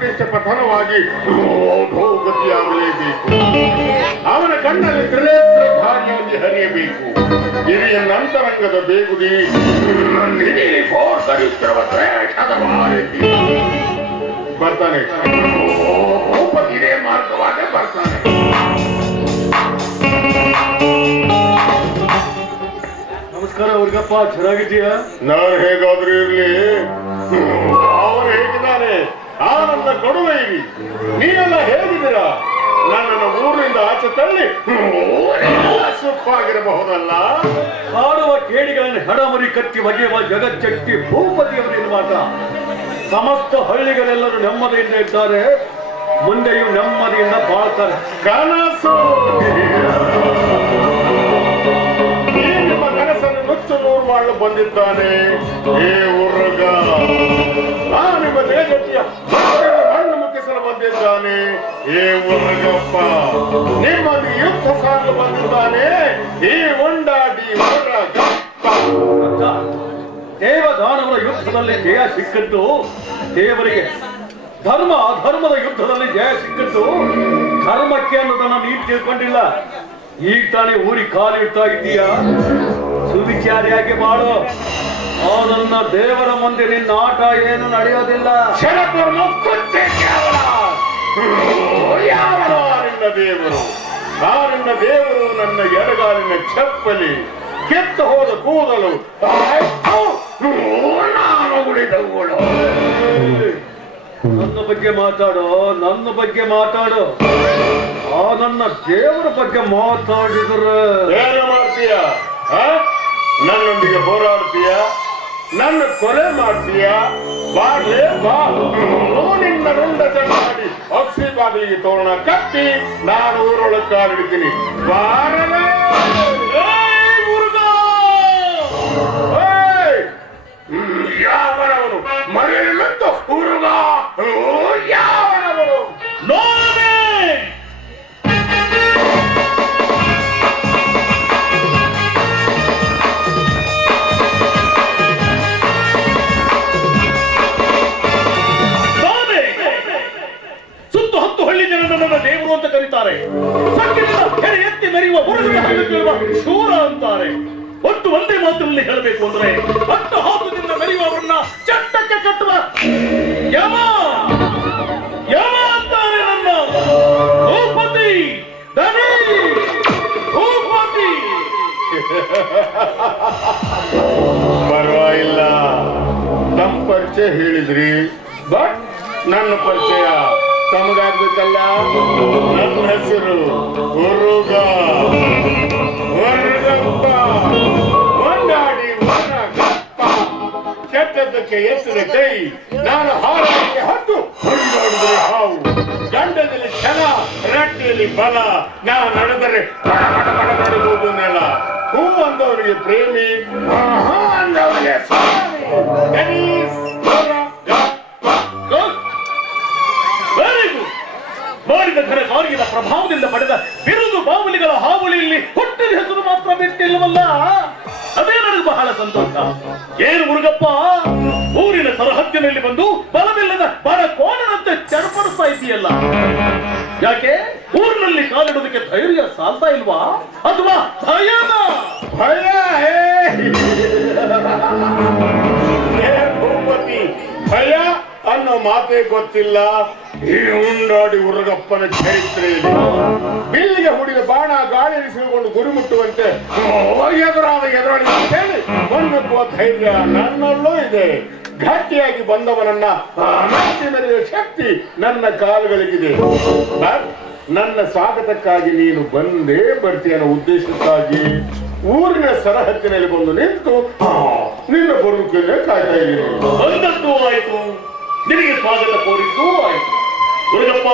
ಭೂಪತಿಯ ಪ್ರತಿಷ್ಠೆ ಪತನವಾಗಿ ಭೂಗತಿಯಾಗಲೇಬೇಕು. ಅವನ ಕಣ್ಣಲ್ಲಿ ತ್ರಿನೇತ್ರ ಧಾರಿಯಾಗಿ ಹರಿಯಬೇಕು. ಹಿರಿಯ ನಂತರಂಗದ ಬೇಗುದಿ ಬರ್ತಾನೆ. ಇದೇ ಮಾರ್ಗವಾಗಿ ಬರ್ತಾನೆ. ನಮಸ್ಕಾರ ಅವ್ರಿಗಪ್ಪ ಚೆನ್ನಾಗಿದ್ದೀಯಾ? ನಾನು ಹೇಗಾದ್ರೂ ಇರ್ಲಿ. ಅವ್ರು ಹೇಗಿದ್ದಾನೆ ಆ ನನ್ನ ಕೊಡುವೆ ಇರಿ. ನೀವೆಲ್ಲ ಹೇಗಿದ್ದೀರಾ? ನನ್ನನ್ನು ಊರಿನಿಂದ ಆಚೆ ತಳ್ಳಿ. ಸೊಪ್ಪಾಗಿರಬಹುದಲ್ಲ ಹಾಡುವ ಕೇಡಿಗಳನ್ನು ಹಡಮರಿ ಕಟ್ಟಿ ಒಗೆಯುವ ಜಗಚ್ಚಟ್ಟಿ ಭೂಪತಿಯವರ ಮಾತ ಸಮಸ್ತ ಹಳ್ಳಿಗಳೆಲ್ಲರೂ ನೆಮ್ಮದಿಯಿಂದ ಇದ್ದಾರೆ. ಮುಂದೆಯೂ ನೆಮ್ಮದಿಯಿಂದ ಬಾಳ್ತಾರೆ. ಕನಸು! ಬಂದಿದ್ದಾನೆ. ಏ ಉರ್ಗ ಆ, ನಿಮ್ಮ ಮಣ್ಣು ಮುಟ್ಟಿಸಲು ಬಂದಿದ್ದಾನೆ. ಏ ಉರ್ಗಪ್ಪ ನಿಮ್ಮಲ್ಲಿ ಯುದ್ಧ ಸಾಗಲು ಬಂದಿದ್ದಾನೆ. ಈ ಉಂಡಾಡಿ ಉರ್ಗಪ್ಪ ಅರ್ಥ? ದೇವದಾನವರ ಯುದ್ಧದಲ್ಲಿ ಜಯ ಸಿಕ್ಕದ್ದು, ದೇವರಿಗೆ ಧರ್ಮ ಅಧರ್ಮದ ಯುದ್ಧದಲ್ಲಿ ಜಯ ಸಿಕ್ಕದ್ದು, ಧರ್ಮಕ್ಕೆ ಅನ್ನೋದನ್ನ ನೀನು ತಿಳ್ಕೊಂಡಿಲ್ಲ. ಈಗ ತಾನೇ ಊರಿಗೆ ಕಾಲಿಡ್ತಾ ಇದ್ದೀಯಾ? ಸುವಿಚಾರಿಯಾಗಿ ಮಾಡು. ಆ ನನ್ನ ದೇವರ ಮುಂದೆ ನಿನ್ನ ಆಟ ಏನು ನಡೆಯೋದಿಲ್ಲ. ದೇವರು? ದೇವರು ನನ್ನ ಎಡಗಾಲಿನ ಚಪ್ಪಲಿ? ಕೆತ್ತು ಹೋದ ಕೂದಲು. ನನ್ನ ಬಗ್ಗೆ ಮಾತಾಡು ನನ್ನ ಬಗ್ಗೆ ಮಾತಾಡು. ಆ ನನ್ನ ದೇವರ ಬಗ್ಗೆ ಮಾತಾಡಿದ್ರೆ. ಏನು ಮಾಡ್ತೀಯ? ನನ್ನೊಂದಿಗೆ ಹೋರಾಡ್ತೀಯ? ನನ್ನ ಕೊಲೆ ಮಾಡ್ತೀಯ? ಬಾರ್ಲೆ, ಬಾ. ನಿನ್ನ ರುಂಡ ಮಾಡಿ ಅಕ್ಷಿ ಬಾಗಿಲಿಗೆ ತೋರಣ, ಕಟ್ಟಿ ನಾನು ಊರೊಳಗೆ ಕಾಲಿಡ್ತೀನಿ ಬಾರಲೇ ಯಾವನವನು ಮರೆಯಲಿತ್ತು ಹುರುಗ ಪರಿಚಯ ಹೇಳಿದ್ರಿ. ಬಟ್ ನನ್ನ ಪರಿಚಯ ತಮಗಾಗ್ಬೇಕಲ್ಲ? ನನ್ನ ಹೆಸರು ಹುರುಗ. ಒಂದಾಡಿ ಕೈ ನಾನು ಹತ್ತು. ಗಂಡದಲ್ಲಿ ಕ್ಷಣ ರಟ್ಟಿಯಲ್ಲಿ ಬಲ. ನಾ ನಡೆದರೆ ಹೂ ಅಂದವರಿಗೆ ಪ್ರೇಮಿ. ಮಾಡಿದ ಘನ ಕಾರ್ಯದ ಪ್ರಭಾವದಿಂದ ಪಡೆದ ಬಿರುದು ಬಾವುಲಿಗಳ ಹಾವಳಿಯಲ್ಲಿ ಹುಟ್ಟಿದ ಹೆಸರು ಮಾತ್ರ ಬಿಟ್ಟಿಲ್ಲವಲ್ಲ? ಅದೇ ನನಗೆ ಬಹಳ ಸಂತೋಷ. ಏನು ಮುರುಗಪ್ಪ? ಊರಿನ ಸರಹದ್ದಿನಲ್ಲಿ ಬಂದು ಬಲವಿಲ್ಲದ ಬರ ಕೋಣನಂತೆ ಚರ್ಪಡಿಸ್ತಾ ಇದೆಯಲ್ಲ ಯಾಕೆ? ಊರಿನಲ್ಲಿ ಕಾಲಿಡೋದಕ್ಕೆ ಧೈರ್ಯ ಸಾಲ್ತಾ ಇಲ್ವಾ? ಅಥವಾ ಭಯನ? ಭಯ ಭಯ ಅನ್ನೋ ಮಾತೇ ಗೊತ್ತಿಲ್ಲ. ಈ ಉಂಡಾಡಿ ಉರಗಪ್ಪನ ಚರಿತ್ರೆ ಇದೆ. ಬಿಲ್ಲಿಗೆ ಹುಡಿದ ಬಾಣ ಗಾಳಿ ಸಿಲುಕೊಂಡು ಗುರಿ ಮುಟ್ಟುವಂತೆ. ಎದುರಾದ ಎದುರಾಡಿ ಹೇಳಿ ಮಣ್ಣುಕ್ಕುವ ಧೈರ್ಯ ನನ್ನಲ್ಲೂ ಇದೆ. ಗಟ್ಟಿಯಾಗಿ ಬಂದವನನ್ನ ಮೆರೆಯುವ ಶಕ್ತಿ ನನ್ನ ಕಾಲುಗಳಿಗಿದೆ. ನನ್ನ ಸ್ವಾಗತಕ್ಕಾಗಿ ನೀನು ಬಂದೇ ಬರ್ತೀಯ ಉದ್ದೇಶಕ್ಕಾಗಿ ಊರಿನ ಸರಹತ್ತಿನಲ್ಲಿ ಬಂದು ನಿಂತು ನಿನ್ನ ಬರುವಿಕೆಯನ್ನೇ ಕಾಯ್ತಾ ಇದ್ದೀನಿ. ಬಂದದ್ದು ಆಯ್ತು. ನಿನಗೆ ಸ್ವಾಗತ ಕೋರಿದ್ದೂ ಆಯ್ತು. ಮುರುಗಪ್ಪ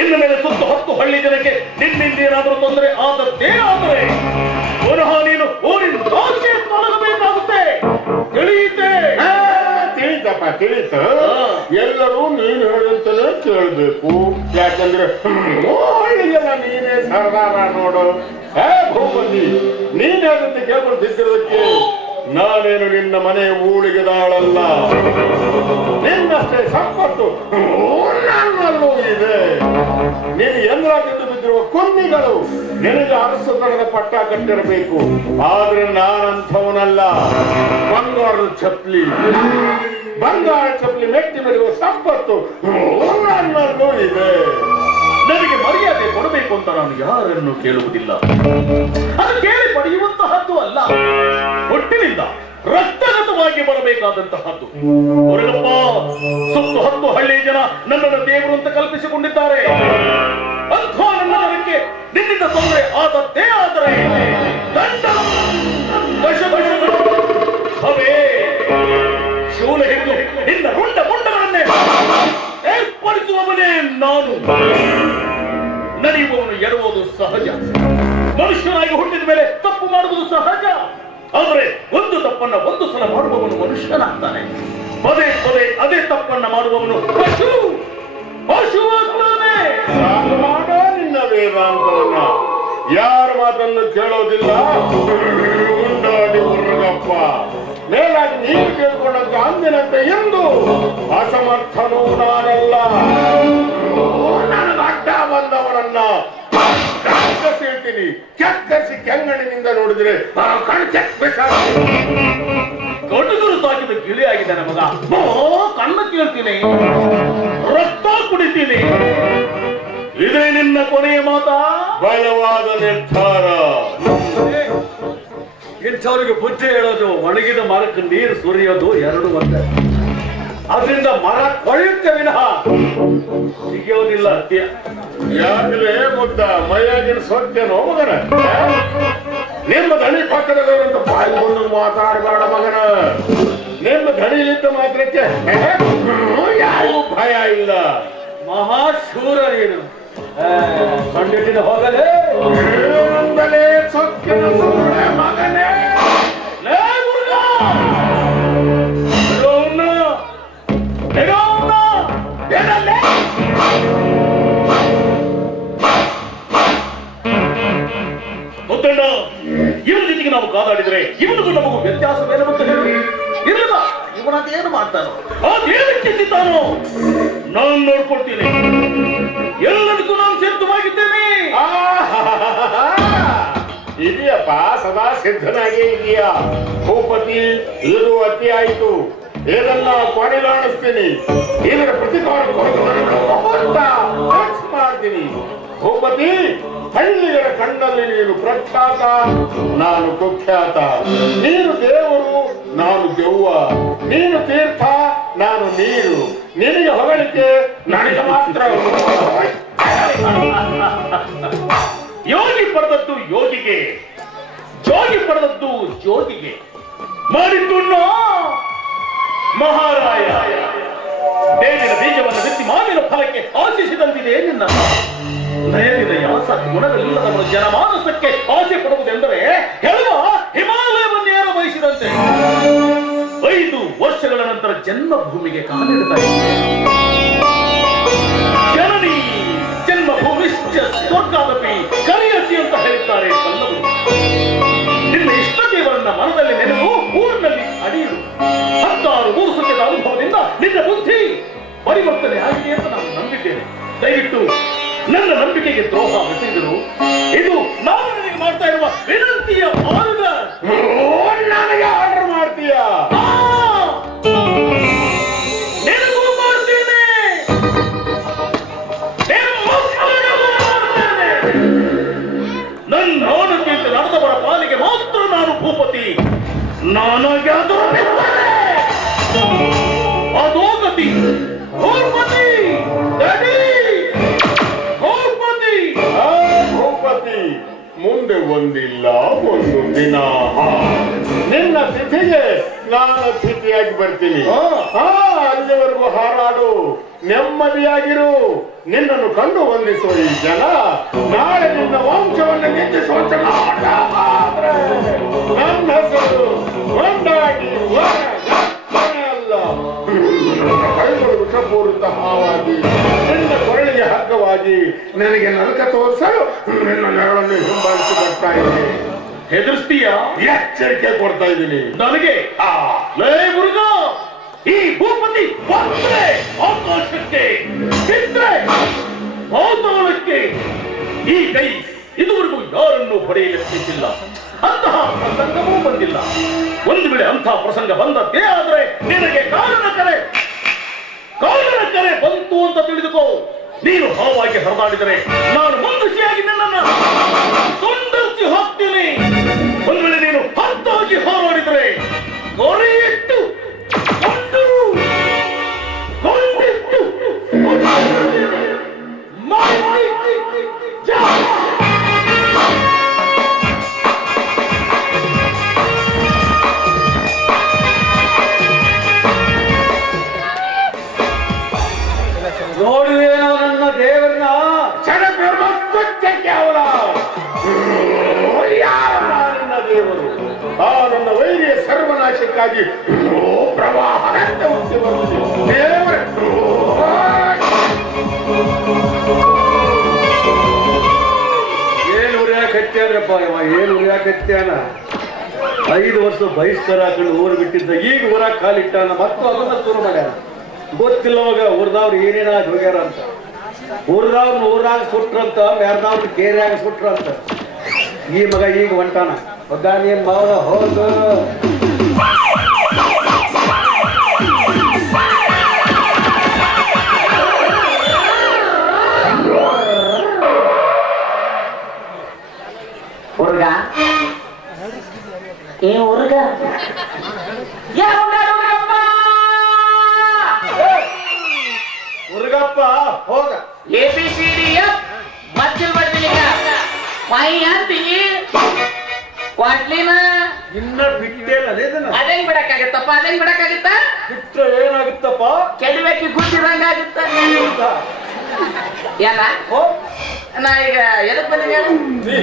ಇನ್ನು ಮೇಲೆ ಸುತ್ತ ಹತ್ತು ಹಳ್ಳಿ ಜನಕ್ಕೆ ನಿನ್ನಿಂದ ಏನಾದರೂ ತೊಂದರೆ ಆದದ್ದೇ ಆದರೆ ಪುನಃ ನೀನು ಊರಿನ ಆಚೆ ತೊಲಗಬೇಕಾಗುತ್ತೆ ತಿಳಿಯುತ್ತೆ ತಿಳಿತಪ್ಪ ತಿಳಿತ. ಎಲ್ಲರೂ ನೀನು ಹೇಳಂತಲೇ ಕೇಳಬೇಕು. ಯಾಕಂದ್ರೆ ಹಳ್ಳಿ ಜನ ನೀನೇ ಸರ್ದಾರ ನೋಡು. ಹೇ ಭೂಪತಿ ನೀನೇ ಅಂತ ಕೇಳ್ಕೊಂಡು ತಿದ್ದಿರೋದಕ್ಕೆ ನಾನೇನು ನಿನ್ನ ಮನೆ ಮೂಳಿಗೆದಾಳಲ್ಲ ನಿನ್ನಷ್ಟೇ ಸಂಪತ್ತು ನನ್ನಲ್ಲೂ ಇದೆ. ನೀನು ಎಲ್ಲ ತಿಂದು ಬಿದ್ದಿರುವ ಕುರ್ಮಿಗಳು ನಿನಗೆ ಅರಸುತನದ ಪಟ್ಟ ಕಟ್ಟಿರಬೇಕು. ಆದ್ರೆ ನಾನಂಥವನಲ್ಲ. ಬಂಗಾರದ ಚಪ್ಲಿ ಬಂಗಾರ ಚಪ್ಲಿ ಮೆಟ್ಟಿ ಮೆರೆಯುವ ಸಂಪತ್ತು ನನ್ನಲ್ಲೂ ಇದೆ. ನನಗೆ ಮರ್ಯಾದೆ ಕೊಡಬೇಕು ಅಂತ ನಾನು ಯಾರನ್ನು ಕೇಳುವುದಿಲ್ಲ. ಅದು ಕೇಳಿ ಪಡೆಯುವಂತಹದ್ದು ಅಲ್ಲ. ಒಟ್ಟಿನಿಂದ ರಕ್ತಗತವಾಗಿ ಬರಬೇಕಾದಂತಹದ್ದು. ಹೊರಗಪ್ಪ ಸುತ್ತು ಹತ್ತು ಹಳ್ಳಿ ಜನ ನನ್ನನ್ನು ದೇವರು ಅಂತ ಕಲ್ಪಿಸಿಕೊಂಡಿದ್ದಾರೆ. ಅಂಥ ನನ್ನ ಜನಕ್ಕೆ ನಿನ್ನಿಂದ ತೊಂದರೆ ಆದದ್ದೇ ಆದರೆ ದಂಡ. ಅವೇ ಶೂಲ ಹಿಡಿದು ನಿನ್ನ ರುಂಡ ಮುಂಡಗಳನ್ನೇ ಏರ್ಪಡಿಸುವವನೇ ನಾನು. ನಡೆಯುವವನು ಎಡುವುದು ಸಹಜ. ಮನುಷ್ಯನಾಗಿ ಹುಟ್ಟಿದ ಮೇಲೆ ತಪ್ಪು ಮಾಡುವುದು ಸಹಜ. ಆದರೆ ಒಂದು ತಪ್ಪನ್ನ ಒಂದು ಸಲ ಮಾಡುವವನು ಮನುಷ್ಯನಾಗ್ತಾನೆ. ಪದೇ ಪದೇ ಅದೇ ತಪ್ಪನ್ನ ಮಾಡುವವನು ಪಶು. ಪಶುವಾಗ್ತಾನೆ. ನಿನ್ನ ವೇದಾಂತವನ್ನ ಯಾರು ಮಾತನ್ನು ಕೇಳೋದಿಲ್ಲ? ಮುರುಗಪ್ಪ ಮೇಲಾಗಿ ನೀವು ಕೇಳ್ಕೊಂಡಂತ ಅಂದಿನಂತೆ ಎಂದು ಅಸಮರ್ಥನು ನಾನಲ್ಲ. ಕೆಂಗಣ್ಣಿನಿಂದ ನೋಡಿದ್ರೆ ಆ ಕಣ್ ಬಿಸಾಕ್ತೀನಿ. ಗಡುಗರು ಸಾಕಿದ ಗಿಳಿಯಾಗಿದ್ದಾನೆ ಮಗ ಓ ಕಣ್ಣು ಕೇಳ್ತೀನಿ. ರಕ್ತ ಕುಡಿತೀನಿ. ಇದೇ ನಿನ್ನ ಕೊನೆಯ ಮಾತಾ? ಬಲವಾದ ನಿರ್ಧಾರ. ಇಂಥವ್ರಿಗೆ ಬುದ್ಧಿ ಹೇಳೋದು ಒಣಗಿದ ಮರಕ್ಕೆ ನೀರು ಸುರಿಯೋದು ಎರಡು ಒಂದೇ. ಅದರಿಂದ ಮರ ಕೊಳೆಯುತ್ತೆ ವಿನಃ. ಸಿಗೋದಿಲ್ಲ ಯಾಕಲೇ ಮುದ್ದ ಮೈಯಾಗಿನ ಸತ್ಯನೋ ಮಗನ? ನಿಮ್ಮ ದಣಿ ಪಕ್ಕದಲ್ಲಿರುವಂತ ಬಾಯಿಕೊಂಡು ಮಾತಾಡಬೇಡ ಮಗನ. ನಿಮ್ಮ ದಣಿಲಿದ್ದ ಮಾತ್ರಕ್ಕೆ ಯಾರಿಗೂ ಭಯ ಇಲ್ಲ. ಮಹಾಶೂರ ನೀನು. ಆ, ಕಂಡಿಟ್ಟಿನ ಹೋಗಲೇ. ಏನೆಂದಲೇ ಮಾಡ್ತಾನೋ ಸಿದ್ದಾನೋ ನಾನು ನೋಡ್ಕೊಳ್ತೀನಿ. ಎಲ್ಲದಕ್ಕೂ ನಾನು ಸಿದ್ಧವಾಗಿದ್ದೇನೆ. ಇದೆಯಪ್ಪ ಸದಾ ಸಿದ್ಧನಾಗೇ ಇದೆಯಾ ಭೂಪತಿ ಇದು ಅತಿ ಆಯಿತು. ಇದನ್ನ ಕೊಡಿಲಾಡಿಸ್ತೀನಿ ಇದರ ಪ್ರತಿಕಾರ ಕೊರಗು ನನಗೆ ಮುಹೂರ್ತ ಮಾಡ್ತೀನಿ. ಭೂಪತಿ ಹಳ್ಳಿಗರ ಕಣ್ಣಲ್ಲಿ ನೀನು ಪ್ರಖ್ಯಾತ, ನಾನು ಕುಖ್ಯಾತ. ನೀನು ದೇವರು, ನಾನು ದೆವ್ವ ನೀನು ತೀರ್ಥ, ನಾನು ನೀರು. ನಿನಗೆ ಹೊಗಳಿಕೆ ನನಗೆ ಮಾತ್ರ. ಯೋಗಿ ಪಡೆದದ್ದು ಯೋಗಿಗೆ, ಜೋಗಿ ಪಡೆದದ್ದು ಜೋಗಿಗೆ. ಮಾಡಿದ್ದು ಮಹಾರಾಯ. ಬೇವಿನ ಬೀಜವನ್ನು ಬಿತ್ತಿ ಮಾವಿನ ಫಲಕ್ಕೆ ಆಶಿಸಿದಂತಿದೆ ನಿನ್ನ. ನಯನಿದ ಯಾಸ ಗುಣಗಳಿಲ್ಲದವನು ಜನಮಾನಸಕ್ಕೆ ಆಸೆ ಪಡುವುದೆಂದರೆ, ಹೇಳುವ ಹಿಮಾಲಯವನ್ನೇರ ಬಯಸಿದಂತೆ. ಐದು ವರ್ಷಗಳ ನಂತರ ಜನ್ಮಭೂಮಿಗೆ ಕಾಲಿಡ್ತಾರೆ ಜನನಿ ಜನ್ಮಭೂಮಿಶ್ಚ ಸ್ವರ್ಗಾದಪಿ ಕರಿಯಸಿ ಅಂತ ಹೇಳ್ತಾರೆ ಪಲ್ಲವರು ನಿನ್ನ ಇಷ್ಟ ದೇವರನ್ನ ಮನದಲ್ಲಿ ನೆನೆದು ಊರಿನಲ್ಲಿ ಅಡಿಯುಡು ಹತ್ತಾರು ಮೂರು ಸತ್ಯದ ಅನುಭವದಿಂದ ನಿನ್ನ ಬುದ್ಧಿ ಪರಿವರ್ತನೆ ಆಗಿದೆ ಅಂತ ನಾನು ನಂಬಿದ್ದೇನೆ. ದಯವಿಟ್ಟು ನನ್ನ ನಂಬಿಕೆಗೆ ದ್ರೋಹ ಬೆಸೆದರು ಇದು ದಿನ ನಿನ್ನ ತಿಥಿಗೆ ನಾನು ಅತಿಥಿಯಾಗಿ ಬರ್ತೀನಿ. ಅಲ್ಲಿವರೆಗೂ ಹಾರಾಡು. ನೆಮ್ಮದಿಯಾಗಿರು. ನಿನ್ನನ್ನು ಕಂಡು ವಂದಿಸುವ ಈ ಜನ ನಾಳೆ ನಿನ್ನ ವಂಶವನ್ನು ಆದ್ರೆ ನನ್ನ ಹೆಸರು ಒಂದಾಗಿ ಅಲ್ಲ. ಕೈಗಳು ವಿಷಪೂರಿತ ಹಾವಾಗಿ ನಿನ್ನ ಕೊರಳಿಗೆ ಹಗ್ಗವಾಗಿ ನನಗೆ ನರಕ ತೋರಿಸಲು ನಿನ್ನ ನೆರಳನ್ನು ಹಿಂಬಾಲಿಸಿ ಬರ್ತಾ ಇದೆ ಹೆದರ್ಸ್ತೀಯ? ಎಚ್ಚರಿಕೆ ಕೊಡ್ತಾ ಇದ್ದೀನಿ. ನನಗೆ? ಆ, ಲೇ ಈ ಭೂಪತಿ ಬಂದ್ರೆ ಆಕಾಶಕ್ಕೆ ಬಿದ್ರೆ ಪಾತಾಳಕ್ಕೆ ಈ ಕೈ ಇದುವರೆಗೂ ಯಾರನ್ನು ಪಡೆಯಲಿಲ್ಲ ಅಂತಹ ಪ್ರಸಂಗವೂ ಬಂದಿಲ್ಲ. ಒಂದು ವೇಳೆ ಅಂತಹ ಪ್ರಸಂಗ ಬಂದದ್ದೇ ಆದರೆ ನಿನಗೆ ಕಾರಣ ಕರೆ. ಕಾರಣ ಕರೆ ಬಂತು ಅಂತ ತಿಳಿದುಕೋ. ನೀನು ಹಾವಾಗಿ ಹರಿದಾಡಿದರೆ ನಾನು ಮುಂದುಸಿಯಾಗಿ ನಿನ್ನನ್ನು ಕೊಂಡಲ್ಸಿ ಹೋಗ್ತೀನಿ ಒಂದು ವೇಳೆ ನೀನು ಹತ್ತಾಗಿ ಹಾರಾಡಿದರೆ ಕೊರೆಯಿಟ್ಟು ಕೊಂಡು ಕೊಂಡಿಟ್ಟು ಮಾಡಿ ಓ ಪ್ರವಾಹದಂತೆ ಉಕ್ಕಿ ಬರುವುದು ದೇವರೇ ಏನು ಉರಿಯಾಕತ್ಯಾನ್ರಪ್ಪ ಇವ ಐದು ವರ್ಷ ಬಹಿಷ್ಕಾರ ಹಾಕೊಂಡು ಊರು ಬಿಟ್ಟಿದ್ದ, ಈಗ ಊರ ಕಾಲಿಟ್ಟಾನ ಮತ್ತು ಅದನ್ನ ಶುರು ಗೊತ್ತಿಲ್ಲ ಅವಾಗ ಊರ್ದವ್ರು ಏನೇನಾಗಿ ಹೋಗ್ಯಾರ ಅಂತ. ಊರ್ದವ್ರನ್ನ ಊರಾಗ ಸುಟ್ರಂತ ಮೇರ್ದವ್ರನ್ನ ಕೇರಿಯಾಗ ಸುಟ್ರಂತ. ಈ ಮಗ ಈಗ ಹೊಂಟಾನ. ಒದ್ದಾನೇನ್ ಮಾವನ ಮಾವ ಹೋದ ಏ ಹುರ್ಗ ಹುರುಗಪ್ಪ ಹೋಗ. A B C D F ಮಚ್ಚಲ್ ಬರ್ತೀನಿ ಪೈ ಅಂತಿ ಕ್ವಾಟ್ಲಿನ ಇನ್ನ ಬಿಟ್ಟೇನ ಇದನ್ನ. ಅದೇನ್ ಬಿಡಕ್ಕಾಗತ್ತಪ್ಪ ಅದೇನ್ ಬಿಡಕ್ಕಾಗತ್ತ? ಬಿಟ್ರೆ ಏನಾಗುತ್ತಪ್ಪ? ಕೆಡಬೇಕಿ ಗುದ್ದಿದಂಗ ಆಗುತ್ತ ಏನ ಓ ನಾ ಈಗ ಎದಕ್ ಬಂದಿದ್ದೀನಿ